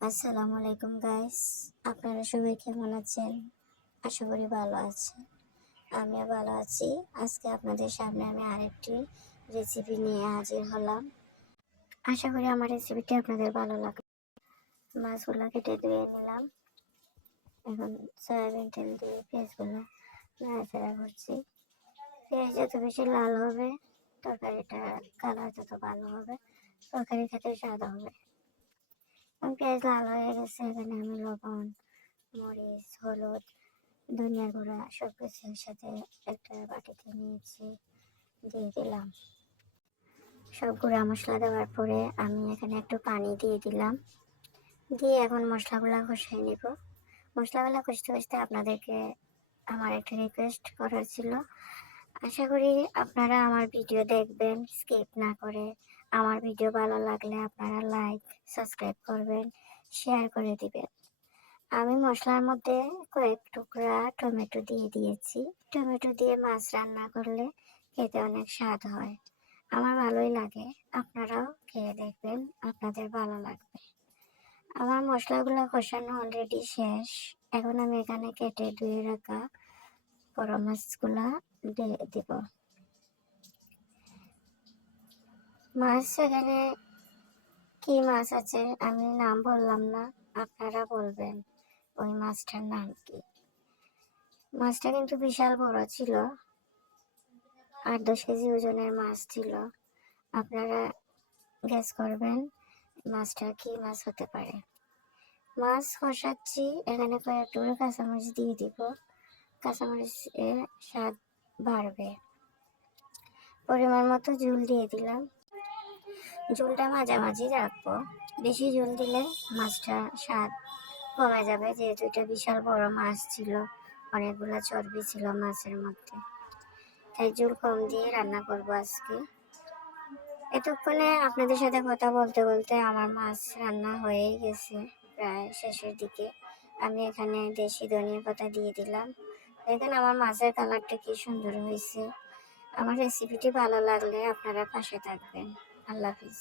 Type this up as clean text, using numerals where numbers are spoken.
আসসালামু আলাইকুম গাইস, আপনারা সবাই কেমন আছেন? আশা করি ভালো আছেন। আমিও ভালো আছি। আজকে আপনাদের সামনে আমি আরেকটি রেসিপি নিয়ে হাজির হলাম। আশা করি আমার রেসিপিটি আপনাদের ভালো লাগবে। মাছগুলো কেটে ধুয়ে নিলাম। এখন সয়াবিন তেল দিয়ে পেঁয়াজগুলো নাড়াচাড়া করছি। পেঁয়াজ যত বেশি লাল হবে, তরকারিটা কালার তত ভালো হবে, তরকারি খেতে স্বাদ হবে। পেঁয়াজ লাল হয়ে গেছে, এখানে আমি লবণ, মরিচ, হলুদ, ধনিয়া গুঁড়া সব কিছুর সাথে একটা বাটিতে নিয়েছি, দিয়ে দিলাম। সব গুঁড়া মশলা দেওয়ার পরে আমি এখানে একটু পানি দিয়ে দিলাম, দিয়ে এখন মশলাগুলো কষিয়ে নিব। মশলাগুলো কষতে কষতে আপনাদেরকে আমার একটা রিকোয়েস্ট করার ছিল। আশা করি আপনারা আমার ভিডিও দেখবেন স্কিপ না করে। আমার ভিডিও ভালো লাগলে আপনারা লাইক, সাবস্ক্রাইব করবেন, শেয়ার করে দিবেন। আমি মশলার মধ্যে কয়েক টুকরা টমেটো দিয়ে দিয়েছি। টমেটো দিয়ে মাছ রান্না করলে খেতে অনেক স্বাদ হয়, আমার ভালোই লাগে। আপনারাও খেয়ে দেখবেন, আপনাদের ভালো লাগবে। আমার মশলাগুলো কষানো অলরেডি শেষ। এখন আমি এখানে কেটে ধুয়ে রাখা বড় মাছগুলা দিয়ে দিব। মাছ এখানে কি মাছ আছে আমি নাম বললাম না, আপনারা বলবেন ওই মাছটার নাম কি। মাছটা কিন্তু বিশাল বড় ছিল, 8-10 কেজি ওজনের মাছ ছিল। আপনারা গেস করবেন মাছটা কি মাছ হতে পারে। মাছ কষাচ্ছি, এখানে কয়েক টুকরো কাঁচামরিচ দিয়ে দিব, কাঁচামরিচে স্বাদ বাড়বে। পরিমাণ মতো ঝোল দিয়ে দিলাম। ঝোলটা মাঝামাঝি রাখবো, বেশি ঝোল দিলে মাছটা স্বাদ কমে যাবে, যেহেতু এটা বিশাল বড় মাছ ছিল, অনেকগুলো চর্বি ছিল মাছের মধ্যে, তাই ঝোল কম দিয়ে রান্না করবো আজকে। এতক্ষণে আপনাদের সাথে কথা বলতে বলতে আমার মাছ রান্না হয়েই গেছে, প্রায় শেষের দিকে। আমি এখানে দেশি ধনিয়া পাতা দিয়ে দিলাম। দেখেন আমার মাছের কালারটা কি সুন্দর হয়েছে। আমার রেসিপিটি ভালো লাগলে আপনারা পাশে থাকবেন। আল্লাহ হাফিজ।